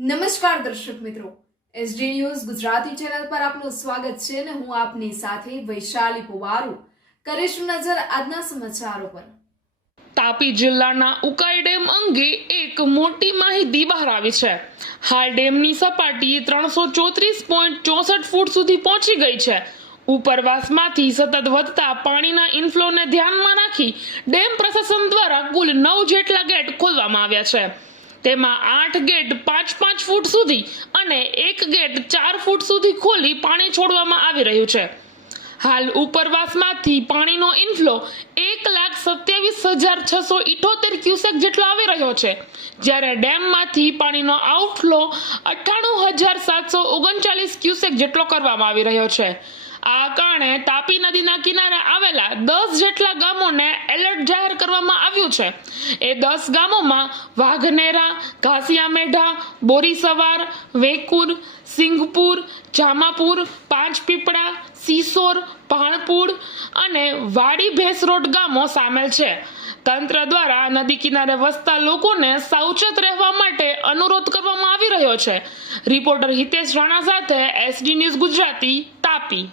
નમસ્કાર દર્શક મિત્રો, એસડી ન્યૂઝ ગુજરાતી ચેનલ પર આપનું સ્વાગત છે અને હું આપની સાથે વૈશાલી પુવારુ કરીશું નજર આજના સમાચારો પર। તાપી જિલ્લાના ઉકાઈ ડેમ અંગે એક મોટી માહિતી બહાર આવી છે। હાલ ડેમની સપાટી 334.64 ફૂટ સુધી પહોંચી ગઈ છે। ઉપરવાસમાંથી સતત વધતા પાણીના ઇનફ્લોને ધ્યાનમાં રાખી ડેમ પ્રશાસન દ્વારા કુલ 9 જેટલા ગેટ ખોલવામાં આવ્યા છે। તેમાં 8 ગેટ 5-5 ફૂટ સુધી અને 1 ગેટ 4 ફૂટ સુધી ખોલી પાણી છોડવામાં આવી રહ્યું છે। હાલ ઉપરવાસમાંથી પાણીનો ઇનફ્લો 1,27,678 ક્યુસેક જેટલો આવી રહ્યો છે, જ્યારે ડેમમાંથી પાણીનો આઉટફ્લો 98,739 ક્યુસેક જેટલો કરવામાં આવી રહ્યો છે। આ કારણે તાપી નદીના કિનારે આવેલા 10 જેટલા ગામોને એલર્ટ જાહેર કરવામાં આવ્યું છે। એ 10 ગામોમાં વાઘનેરા, ઘાસિયામેઢા, બોરીસવાર, વેકુર, સિંઘપુર, જામાપુર, પાંચપીપળા, સિસોર, ભાણપુર અને વાડી ભેંસરોડ ગામો સામેલ છે। તંત્ર દ્વારા નદી કિનારે વસતા લોકોને સાવચેત રહેવા માટે અનુરોધ કરવામાં આવી રહ્યો છે। રિપોર્ટર હિતેશ રાણા સાથે એસડી ન્યૂઝ ગુજરાતી, તાપી।